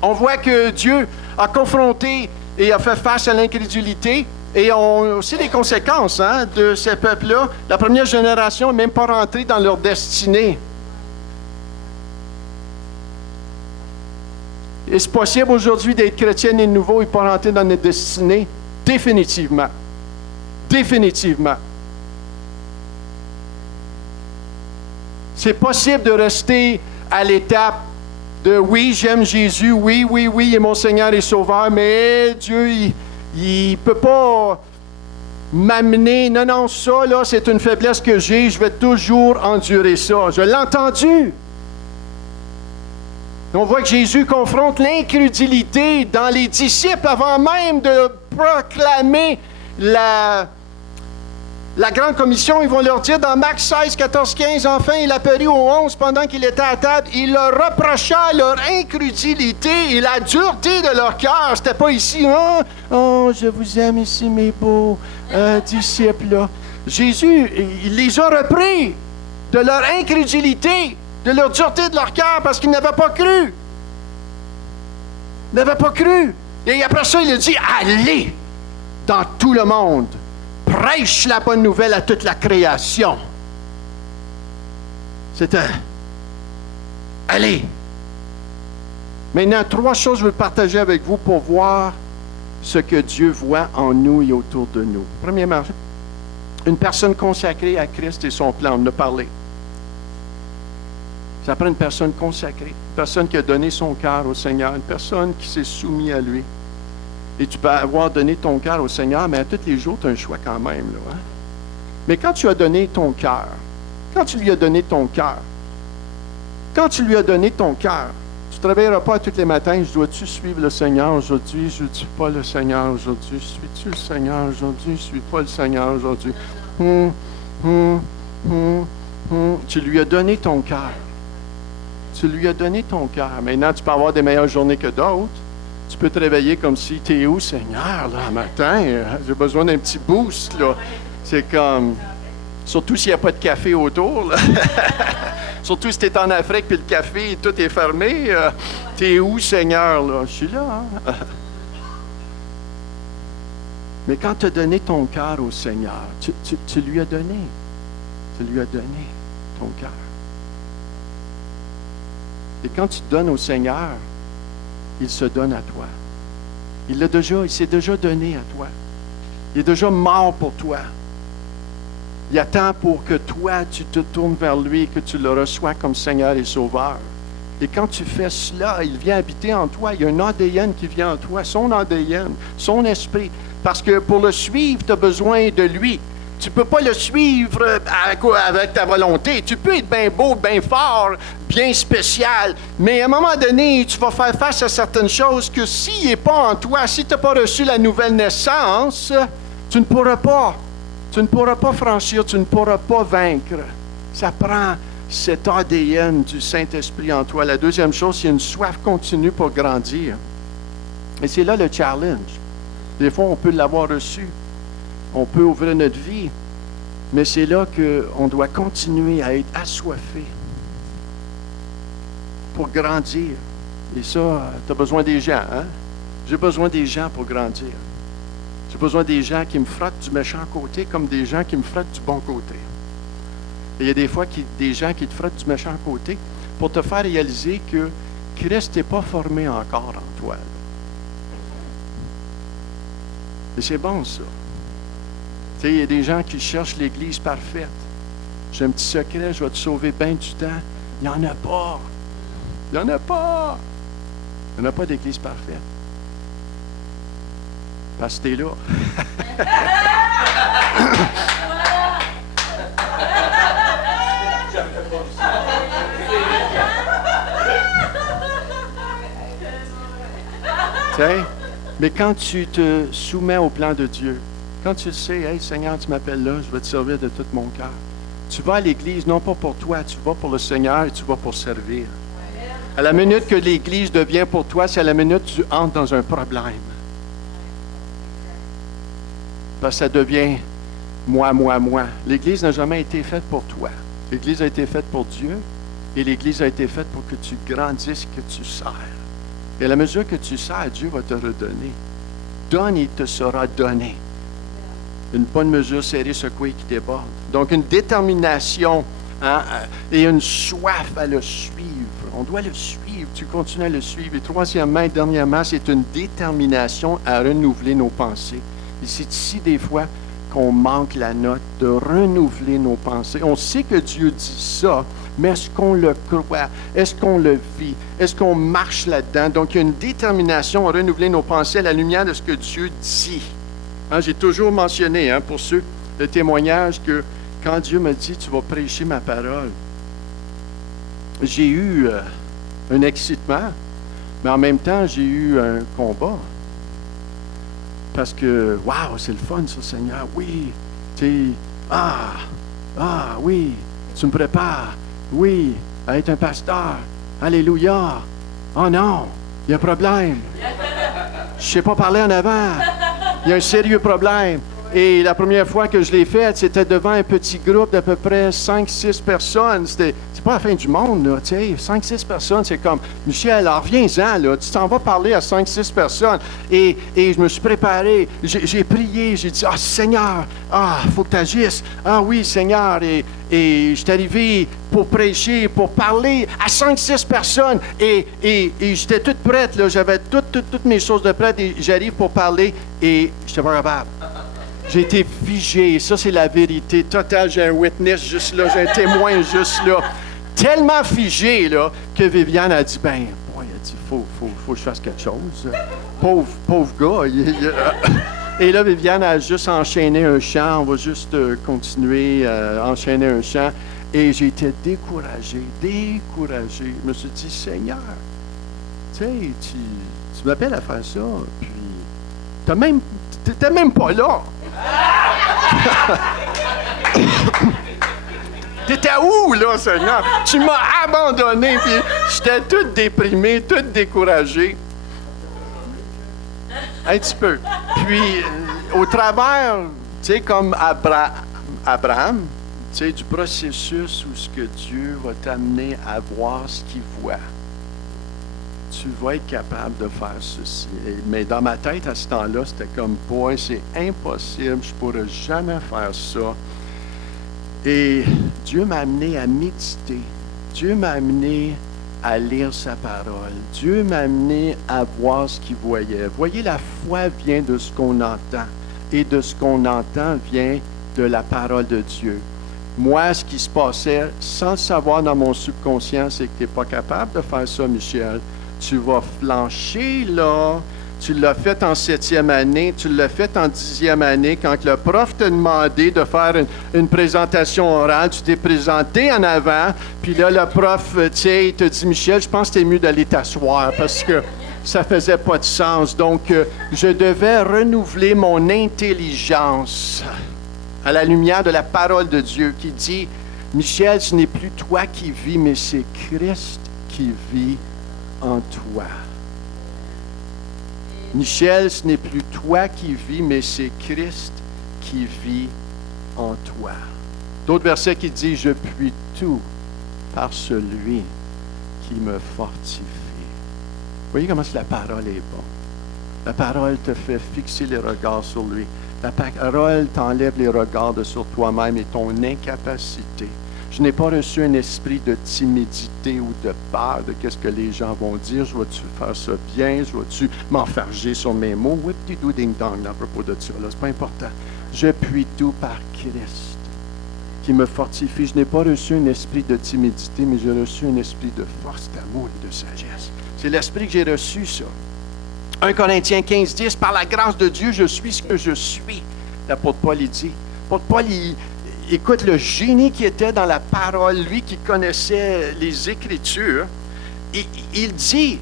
On voit que Dieu a confronté et a fait face à l'incrédulité. Et on sait les conséquences de ces peuples-là. La première génération n'est même pas rentrée dans leur destinée. Est-ce possible aujourd'hui d'être chrétien et nouveau et pas rentrer dans notre destinée? Définitivement. Définitivement. C'est possible de rester à l'étape de oui, j'aime Jésus, oui, oui, oui, il est mon Seigneur et Sauveur, mais Dieu, il ne peut pas m'amener. Non, non, ça, là, c'est une faiblesse que j'ai. Je vais toujours endurer ça. Je l'ai entendu. On voit que Jésus confronte l'incrédulité dans les disciples avant même de proclamer la grande commission. Ils vont leur dire dans Marc 16, 14, 15, enfin, il apparut aux 11 pendant qu'il était à table. Il leur reprocha leur incrédulité et la dureté de leur cœur. C'était pas ici, oh, je vous aime ici, mes beaux disciples. Là. Jésus, il les a repris de leur incrédulité, de leur dureté de leur cœur, parce qu'ils n'avaient pas cru. Ils n'avaient pas cru. Et après ça, il a dit, allez dans tout le monde. Prêche la bonne nouvelle à toute la création. C'était, allez. Maintenant, 3 choses que je veux partager avec vous pour voir ce que Dieu voit en nous et autour de nous. Premièrement, une personne consacrée à Christ et son plan, on en a parlé. Ça prend une personne consacrée, une personne qui a donné son cœur au Seigneur, une personne qui s'est soumise à lui. Et tu peux avoir donné ton cœur au Seigneur, mais à tous les jours, tu as un choix quand même. Là, hein? Mais quand tu as donné ton cœur, Quand tu lui as donné ton cœur, quand tu lui as donné ton cœur, tu ne te réveilleras pas tous les matins, je dois-tu suivre le Seigneur aujourd'hui, je ne suis pas le Seigneur aujourd'hui, suis-tu le Seigneur aujourd'hui, je ne suis pas le Seigneur aujourd'hui. Tu lui as donné ton cœur. Tu lui as donné ton cœur. Maintenant, tu peux avoir des meilleures journées que d'autres. Tu peux te réveiller comme si, t'es où, Seigneur, là, matin? J'ai besoin d'un petit boost, là. C'est comme... Surtout s'il n'y a pas de café autour, là. Surtout si tu es en Afrique et le café, tout est fermé. T'es où, Seigneur, là? Je suis là, hein? Mais quand tu as donné ton cœur au Seigneur, tu lui as donné. Tu lui as donné ton cœur. Et quand tu donnes au Seigneur, il se donne à toi. Il s'est déjà donné à toi. Il est déjà mort pour toi. Il attend pour que toi, tu te tournes vers lui et que tu le reçois comme Seigneur et Sauveur. Et quand tu fais cela, il vient habiter en toi. Il y a un ADN qui vient en toi, son ADN, son esprit. Parce que pour le suivre, tu as besoin de lui. Tu ne peux pas le suivre avec ta volonté. Tu peux être bien beau, bien fort, bien spécial, mais à un moment donné, tu vas faire face à certaines choses que s'il n'est pas en toi, si tu n'as pas reçu la nouvelle naissance, tu ne pourras pas. Tu ne pourras pas franchir, tu ne pourras pas vaincre. Ça prend cet ADN du Saint-Esprit en toi. La deuxième chose, c'est une soif continue pour grandir. Et c'est là le challenge. Des fois, on peut l'avoir reçu. On peut ouvrir notre vie, mais c'est là qu'on doit continuer à être assoiffé pour grandir. Et ça, tu as besoin des gens, hein? J'ai besoin des gens pour grandir. J'ai besoin des gens qui me frottent du méchant côté comme des gens qui me frottent du bon côté. Et il y a des fois des gens qui te frottent du méchant côté pour te faire réaliser que Christ n'est pas formé encore en toi. Et c'est bon, ça. Tu sais, il y a des gens qui cherchent l'Église parfaite. J'ai un petit secret, je vais te sauver bien du temps. Il n'y en a pas. Il n'y en a pas. Il n'y en a pas d'Église parfaite. Parce que t'es là. Tu sais, mais quand tu te soumets au plan de Dieu, quand tu sais, hey Seigneur, tu m'appelles là, je vais te servir de tout mon cœur. Tu vas à l'Église, non pas pour toi, tu vas pour le Seigneur et tu vas pour servir. À la minute que l'Église devient pour toi, c'est à la minute que tu entres dans un problème. Parce que ça devient moi. L'Église n'a jamais été faite pour toi. L'Église a été faite pour Dieu et l'Église a été faite pour que tu grandisses, que tu sers. Et à la mesure que tu sers, Dieu va te redonner. Donne et il te sera donné. Une bonne mesure serrée, secouée qui déborde. Donc, une détermination et une soif à le suivre. On doit le suivre. Tu continues à le suivre. Et troisièmement et dernièrement, c'est une détermination à renouveler nos pensées. Et c'est ici, des fois, qu'on manque la note de renouveler nos pensées. On sait que Dieu dit ça, mais est-ce qu'on le croit? Est-ce qu'on le vit? Est-ce qu'on marche là-dedans? Donc, il y a une détermination à renouveler nos pensées à la lumière de ce que Dieu dit. J'ai toujours mentionné, pour ceux, le témoignage que quand Dieu me dit « Tu vas prêcher ma parole », j'ai eu un excitement, mais en même temps, j'ai eu un combat. Parce que, waouh, c'est le fun, ça, Seigneur. Oui, oui, tu me prépares. Oui, à être un pasteur. Alléluia. Oh non, il y a un problème. Je ne sais pas parler en avant. Il y a un sérieux problème. Et la première fois que je l'ai fait, c'était devant un petit groupe d'à peu près 5-6 personnes. C'est pas la fin du monde, là, tu sais. 5-6 personnes, c'est comme, Michel, alors reviens-en, là. Tu t'en vas parler à 5-6 personnes. Et je me suis préparé. J'ai prié. J'ai dit, Seigneur, faut que tu agisses. Oui, Seigneur. Et je suis arrivé pour prêcher, pour parler à 5-6 personnes. Et j'étais toute prête, là. J'avais toutes mes choses de prête. Et j'arrive pour parler et je n'étais pas capable. J'ai été figé. Ça, c'est la vérité totale. J'ai un witness juste là. J'ai un témoin juste là. Tellement figé, là, que Viviane a dit, elle a dit, faut que je fasse quelque chose. Pauvre gars. Et là, Viviane a juste enchaîné un chant. On va juste continuer à enchaîner un chant. Et j'étais découragé. Je me suis dit, Seigneur, tu sais, tu m'appelles à faire ça, puis t'étais même pas là. T'étais où, là, Seigneur? Tu m'as abandonné, puis j'étais tout déprimé, tout découragé. Un petit peu. Puis, au travers, tu sais, comme Abraham, tu sais, du processus où ce que Dieu va t'amener à voir ce qu'il voit, tu vas être capable de faire ceci. Mais dans ma tête, à ce temps-là, c'était comme, boy, c'est impossible, je ne pourrais jamais faire ça. Et Dieu m'a amené à méditer. Dieu m'a amené à lire sa parole. Dieu m'a amené à voir ce qu'il voyait. Voyez, la foi vient de ce qu'on entend. Et de ce qu'on entend vient de la parole de Dieu. Moi, ce qui se passait, sans le savoir dans mon subconscient, c'est que tu n'es pas capable de faire ça, Michel. Tu vas flancher là. Tu l'as fait en 7e année, tu l'as fait en 10e année. Quand le prof t'a demandé de faire une présentation orale, tu t'es présenté en avant. Puis là, le prof, tu sais, il te dit, Michel, je pense que c'est mieux d'aller t'asseoir parce que ça faisait pas de sens. Donc, je devais renouveler mon intelligence à la lumière de la parole de Dieu qui dit, Michel, ce n'est plus toi qui vis, mais c'est Christ qui vit en toi. Michel, ce n'est plus toi qui vis, mais c'est Christ qui vit en toi. D'autres versets qui disent, je puis tout par celui qui me fortifie. Vous voyez comment la parole est bonne. La parole te fait fixer les regards sur lui. La parole t'enlève les regards sur toi-même et ton incapacité. Je n'ai pas reçu un esprit de timidité ou de peur de qu'est-ce que les gens vont dire. Je vais-tu faire ça bien? Je vais-tu m'enfarger sur mes mots? Whip-di-doo-ding-dong à propos de ça. C'est pas important. Je puis tout par Christ qui me fortifie. Je n'ai pas reçu un esprit de timidité, mais j'ai reçu un esprit de force, d'amour et de sagesse. C'est l'esprit que j'ai reçu, ça. 1 Corinthiens 15, 10, par la grâce de Dieu, je suis ce que je suis. L'apôtre Paul, il dit. L'apôtre Paul, écoute, le génie qui était dans la parole, lui qui connaissait les Écritures, il dit,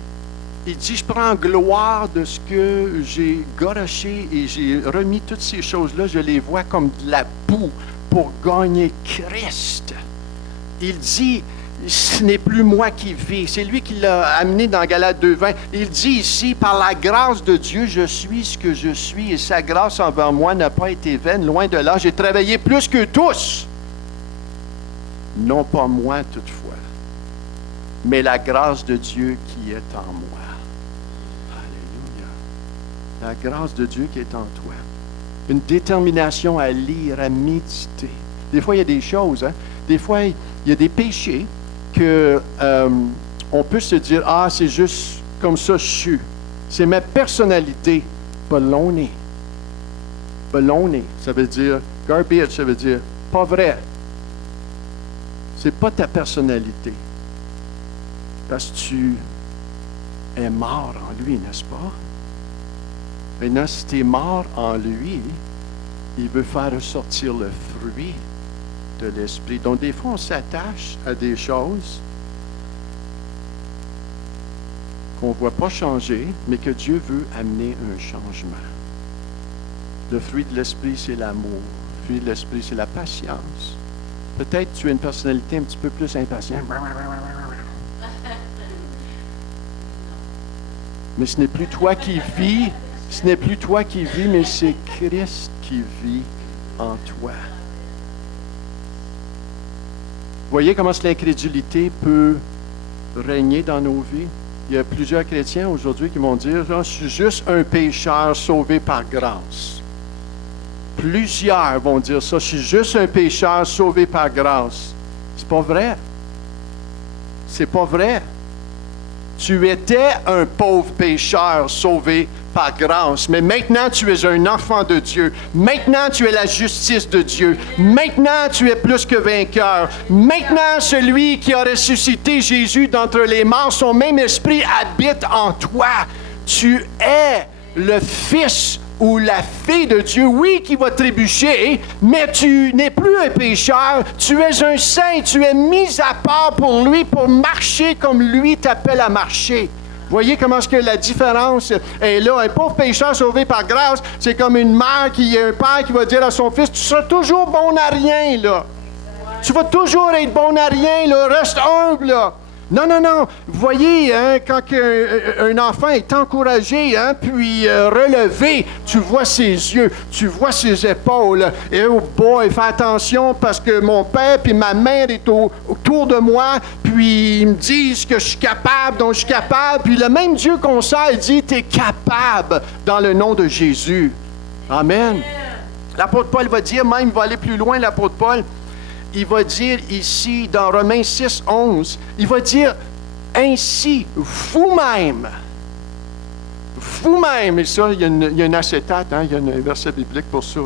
je prends gloire de ce que j'ai garoché et j'ai remis toutes ces choses-là, je les vois comme de la boue pour gagner Christ. Il dit, ce n'est plus moi qui vis, c'est lui qui l'a amené dans Galates 2:20. Il dit ici, par la grâce de Dieu, je suis ce que je suis et sa grâce envers moi n'a pas été vaine, loin de là. J'ai travaillé plus que tous. Non pas moi toutefois, mais la grâce de Dieu qui est en moi. Alléluia. La grâce de Dieu qui est en toi. Une détermination à lire, à méditer. Des fois, il y a des choses, des fois, il y a des péchés que on peut se dire, ah, c'est juste comme ça je suis. C'est ma personnalité. Baloney. Baloney, ça veut dire, garbage, ça veut dire, pas vrai. C'est pas ta personnalité. Parce que tu es mort en lui, n'est-ce pas? Maintenant, si tu es mort en lui, il veut faire ressortir le fruit de l'esprit. Donc, des fois, on s'attache à des choses qu'on ne voit pas changer, mais que Dieu veut amener un changement. Le fruit de l'esprit, c'est l'amour. Le fruit de l'esprit, c'est la patience. Peut-être tu as une personnalité un petit peu plus impatiente. Mais ce n'est plus toi qui vis, mais c'est Christ qui vit en toi. Voyez comment l'incrédulité peut régner dans nos vies? Il y a plusieurs chrétiens aujourd'hui qui vont dire, je suis juste un pécheur sauvé par grâce. Plusieurs vont dire ça, je suis juste un pécheur sauvé par grâce. C'est pas vrai. C'est pas vrai. Tu étais un pauvre pécheur sauvé par grâce, mais maintenant tu es un enfant de Dieu. Maintenant tu es la justice de Dieu. Maintenant tu es plus que vainqueur. Maintenant celui qui a ressuscité Jésus d'entre les morts, son même esprit habite en toi. Tu es le Fils ou la fille de Dieu, oui, qui va trébucher, mais tu n'es plus un pécheur, tu es un saint, tu es mis à part pour lui, pour marcher comme lui t'appelle à marcher. Voyez comment est-ce que la différence est là. Un pauvre pécheur sauvé par grâce, c'est comme une mère qui est un père qui va dire à son fils, tu seras toujours bon à rien, là. Tu vas toujours être bon à rien, là. Reste humble, là. Non, non, non. Vous voyez, hein, quand un enfant est encouragé, hein, puis relevé, tu vois ses yeux, tu vois ses épaules. Et oh boy, fais attention parce que mon père puis ma mère est autour de moi, puis ils me disent que je suis capable, donc je suis capable. Puis le même Dieu qu'on sert, il dit, tu es capable dans le nom de Jésus. Amen. L'apôtre Paul va dire, même, il va aller plus loin, l'apôtre Paul. Il va dire ici, dans Romains 6, 11, il va dire, ainsi, vous-même, et ça, il y a une acétate, hein, il y a un verset biblique pour ça,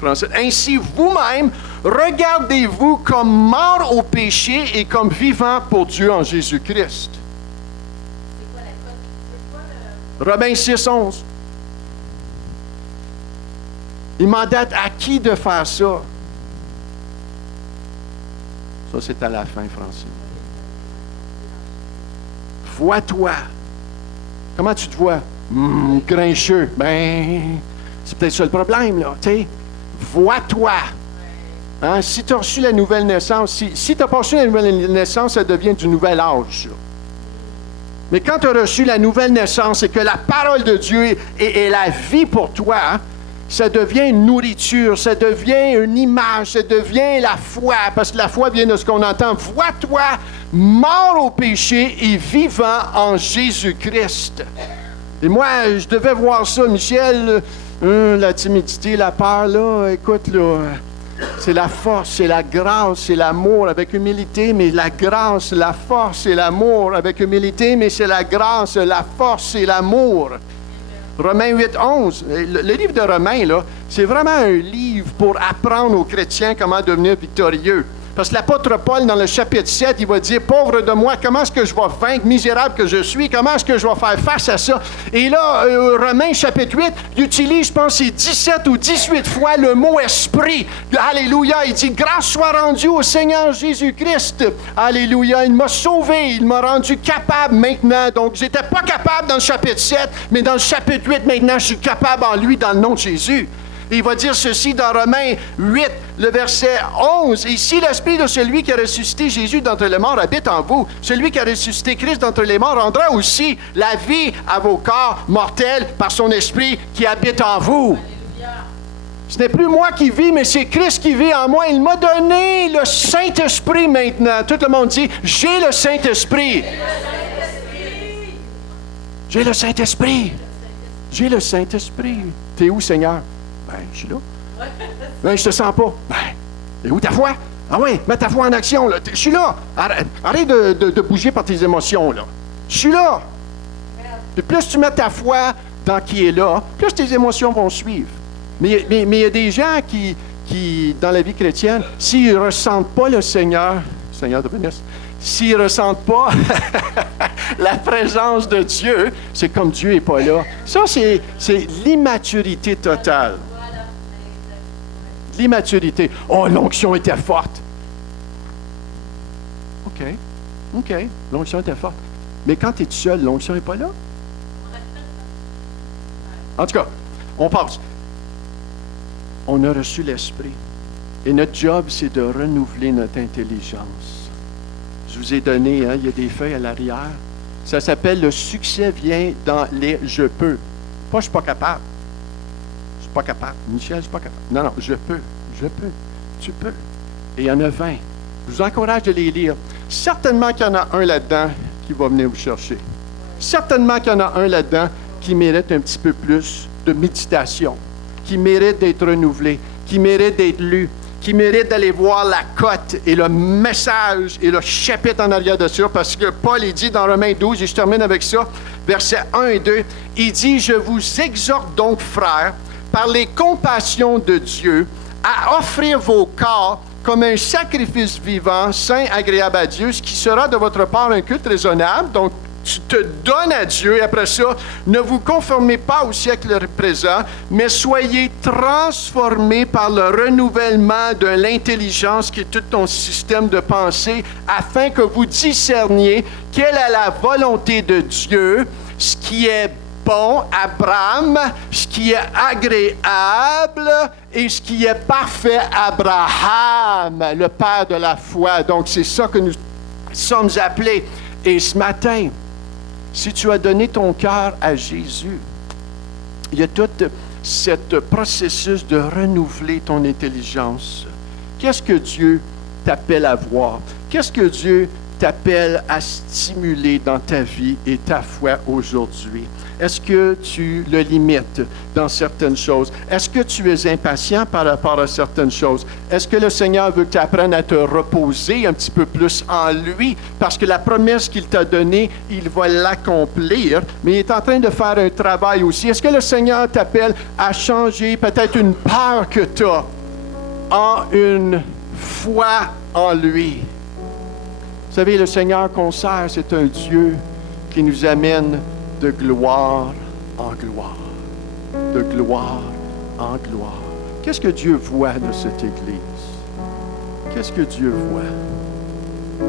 français. Ainsi, vous-même, regardez-vous comme morts au péché et comme vivants pour Dieu en Jésus-Christ. Romains 6, 11. Il mandate à qui de faire ça? Ça, c'est à la fin, Francine. Vois-toi. Comment tu te vois? Grincheux. Ben, c'est peut-être ça le problème, là. Tu sais, vois-toi. Hein? Si tu as reçu la nouvelle naissance, si tu n'as pas reçu la nouvelle naissance, ça devient du nouvel âge, ça. Mais quand tu as reçu la nouvelle naissance et que la parole de Dieu est la vie pour toi, hein, ça devient une nourriture, ça devient une image, ça devient la foi, parce que la foi vient de ce qu'on entend. Vois-toi mort au péché et vivant en Jésus-Christ. Et moi, je devais voir ça, Michel, la timidité, la peur, là, écoute, là, c'est la force, c'est la grâce, c'est l'amour avec humilité, mais la grâce, la force et l'amour avec humilité, mais c'est la grâce, la force et l'amour. Romains 8, 11. Le livre de Romains, là, c'est vraiment un livre pour apprendre aux chrétiens comment devenir victorieux. Parce que l'apôtre Paul, dans le chapitre 7, il va dire, « Pauvre de moi, comment est-ce que je vais vaincre, misérable que je suis, comment est-ce que je vais faire face à ça? » Et là, Romains chapitre 8, il utilise, je pense, c'est 17 ou 18 fois le mot « esprit ». Alléluia, il dit, « Grâce soit rendue au Seigneur Jésus-Christ. » Alléluia, il m'a sauvé, il m'a rendu capable maintenant. Donc, je n'étais pas capable dans le chapitre 7, mais dans le chapitre 8, maintenant, je suis capable en lui, dans le nom de Jésus. Et il va dire ceci dans Romains 8, le verset 11. « Et si l'esprit de celui qui a ressuscité Jésus d'entre les morts habite en vous, celui qui a ressuscité Christ d'entre les morts rendra aussi la vie à vos corps mortels par son esprit qui habite en vous. » Ce n'est plus moi qui vis, mais c'est Christ qui vit en moi. Il m'a donné le Saint-Esprit maintenant. Tout le monde dit, « J'ai le Saint-Esprit. » J'ai le Saint-Esprit. J'ai le Saint-Esprit. T'es où, Seigneur? Ben, je suis là. Ben, je te sens pas. Ben, et où ta foi? Ah oui, mets ta foi en action, là. Je suis là. Arrête de bouger par tes émotions, là. Je suis là. Puis plus tu mets ta foi dans qui est là, plus tes émotions vont suivre. Mais il y a des gens qui, dans la vie chrétienne, s'ils ne ressentent pas le Seigneur de bénisse, s'ils ne ressentent pas la présence de Dieu, c'est comme Dieu n'est pas là. Ça, c'est l'immaturité totale. L'immaturité. Oh, l'onction était forte. OK, l'onction était forte. Mais quand tu es tout seul, l'onction n'est pas là. En tout cas, on passe. On a reçu l'Esprit. Et notre job, c'est de renouveler notre intelligence. Je vous ai donné, hein, il y a des feuilles à l'arrière. Ça s'appelle « Le succès vient dans les « je peux ». Pas « je suis pas capable ». Je suis pas capable. Michel, je suis pas capable. Non, non, je peux. Tu peux. Et il y en a 20. Je vous encourage de les lire. Certainement qu'il y en a un là-dedans qui va venir vous chercher. Certainement qu'il y en a un là-dedans qui mérite un petit peu plus de méditation, qui mérite d'être renouvelé, qui mérite d'être lu, qui mérite d'aller voir la cote et le message et le chapitre en arrière de ça, parce que Paul, il dit dans Romains 12, et je termine avec ça, versets 1 et 2, il dit, « Je vous exhorte donc, frères, par les compassions de Dieu, à offrir vos corps comme un sacrifice vivant, saint, agréable à Dieu, ce qui sera de votre part un culte raisonnable. » Donc, tu te donnes à Dieu. Et après ça, ne vous conformez pas au siècle présent, mais soyez transformés par le renouvellement de l'intelligence qui est tout ton système de pensée, afin que vous discerniez quelle est la volonté de Dieu, ce qui est bon, Abraham, ce qui est agréable et ce qui est parfait, Abraham, le père de la foi. Donc, c'est ça que nous sommes appelés. Et ce matin, si tu as donné ton cœur à Jésus, il y a tout ce processus de renouveler ton intelligence. Qu'est-ce que Dieu t'appelle à voir? Qu'est-ce que Dieu t'appelle à stimuler dans ta vie et ta foi aujourd'hui? Est-ce que tu le limites dans certaines choses? Est-ce que tu es impatient par rapport à certaines choses? Est-ce que le Seigneur veut que tu apprennes à te reposer un petit peu plus en lui? Parce que la promesse qu'il t'a donnée, il va l'accomplir, mais il est en train de faire un travail aussi. Est-ce que le Seigneur t'appelle à changer peut-être une peur que tu as en une foi en lui? Vous savez, le Seigneur qu'on sert, c'est un Dieu qui nous amène de gloire en gloire. De gloire en gloire. Qu'est-ce que Dieu voit de cette Église? Qu'est-ce que Dieu voit?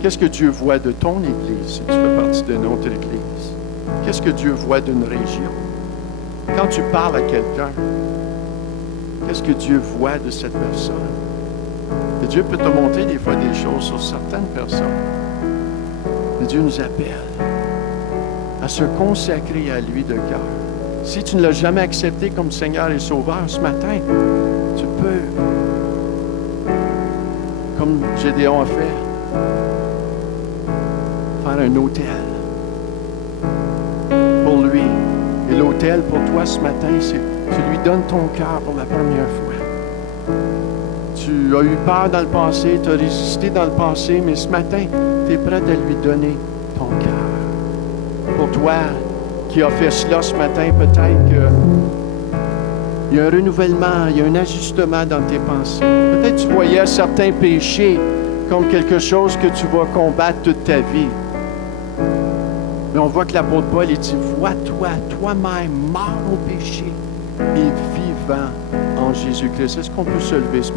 Qu'est-ce que Dieu voit de ton Église, si tu fais partie de notre Église? Qu'est-ce que Dieu voit d'une région? Quand tu parles à quelqu'un, qu'est-ce que Dieu voit de cette personne? Et Dieu peut te montrer des fois des choses sur certaines personnes. Mais Dieu nous appelle à se consacrer à lui de cœur. Si tu ne l'as jamais accepté comme Seigneur et Sauveur ce matin, tu peux, comme Gédéon a fait, faire un autel pour lui. Et l'autel pour toi ce matin, c'est tu lui donnes ton cœur pour la première fois. Tu as eu peur dans le passé, tu as résisté dans le passé, mais ce matin, tu es prêt à lui donner ton cœur. Pour toi qui as fait cela ce matin, peut-être qu'il y a un renouvellement, il y a un ajustement dans tes pensées. Peut-être que tu voyais certains péchés comme quelque chose que tu vas combattre toute ta vie. Mais on voit que l'apôtre Paul, il dit, vois-toi, toi-même, mort au péché et vivant en Jésus-Christ. Est-ce qu'on peut se lever ce matin?